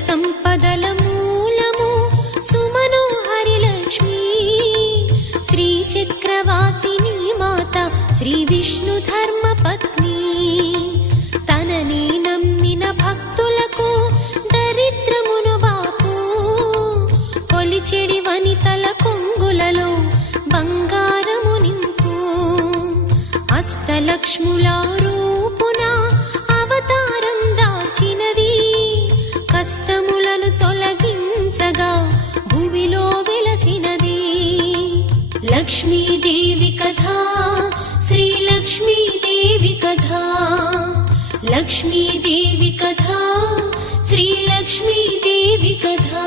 సంపదల మూలము సుమనోహరి లక్ష్మీ శ్రీ చక్రవాసిని మాత శ్రీ విష్ణు ధర్మ పత్ని తనని నమ్మిన భక్తులకు దరిద్రమును బాపు కొలిచెడి వనితల కొంగులలో బంగారము నింపు అష్టలక్ష్ముల రూపున అవతారం దాల్చినది కష్టములను తొలగించగా భూమిలో వెలసినది లక్ష్మీదేవి కథా శ్రీ లక్ష్మీదేవి కథా లక్ష్మీదేవి కథా శ్రీ లక్ష్మీదేవి కథా